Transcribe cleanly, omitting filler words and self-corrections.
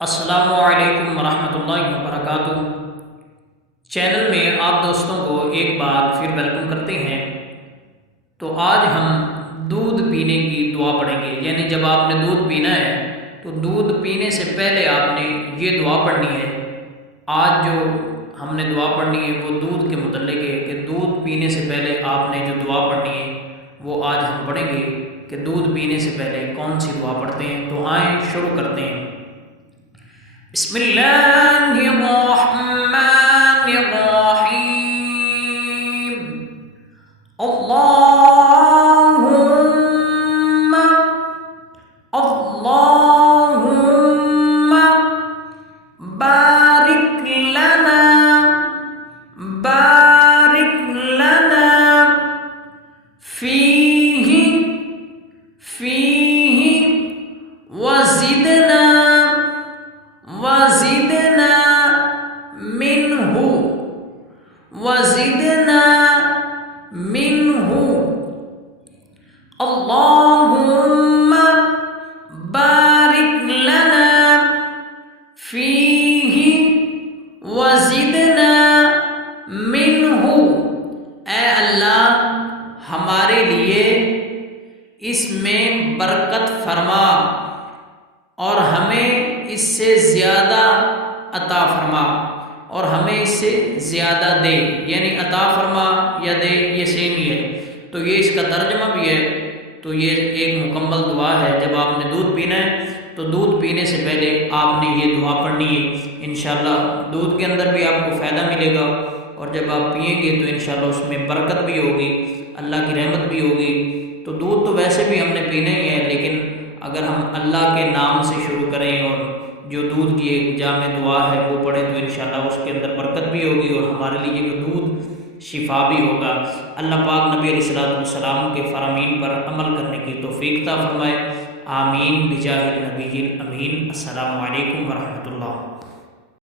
السلام علیکم ورحمۃ اللہ وبرکاتہ۔ چینل میں آپ دوستوں کو ایک بار پھر ویلکم کرتے ہیں۔ تو آج ہم دودھ پینے کی دعا پڑھیں گے، یعنی جب آپ نے دودھ پینا ہے تو دودھ پینے سے پہلے آپ نے یہ دعا پڑھنی ہے۔ آج جو ہم نے دعا پڑھنی ہے وہ دودھ کے متعلق ہے کہ دودھ پینے سے پہلے آپ نے جو دعا پڑھنی ہے وہ آج ہم پڑھیں گے کہ دودھ پینے سے پہلے کون سی دعا پڑھتے ہیں۔ تو آئیں شروع کرتے ہیں۔ بسم اللہ الرحمن الرحیم۔ اللہم بارک لنا بارک لنا فیہ وزدنا وزدنا منہ وزدنا منہ۔ اللہم بارک لنا فیہ وزدنا منہ۔ اے اللہ ہمارے لیے اس میں برکت فرما اور ہمیں اس سے زیادہ عطا فرما، اور ہمیں اس سے زیادہ دے، یعنی عطا فرما یا دے یہ سیم ہی ہے۔ تو یہ اس کا ترجمہ بھی ہے۔ تو یہ ایک مکمل دعا ہے۔ جب آپ نے دودھ پینا ہے تو دودھ پینے سے پہلے آپ نے یہ دعا پڑھنی ہے۔ انشاءاللہ دودھ کے اندر بھی آپ کو فائدہ ملے گا، اور جب آپ پئیں گے تو انشاءاللہ اس میں برکت بھی ہوگی، اللہ کی رحمت بھی ہوگی۔ تو دودھ تو ویسے بھی ہم نے پینا ہی ہے، لیکن اگر ہم اللہ کے نام سے شروع کریں اور جو دودھ کی ایک جامع دعا ہے وہ پڑھیں تو انشاءاللہ اس کے اندر برکت بھی ہوگی اور ہمارے لیے وہ دودھ شفا بھی ہوگا۔ اللہ پاک نبی علیہ السلام کے فرامین پر عمل کرنے کی توفیق عطا فرمائے۔ آمین بجاہ النبی الامین۔ السلام علیکم ورحمۃ اللہ۔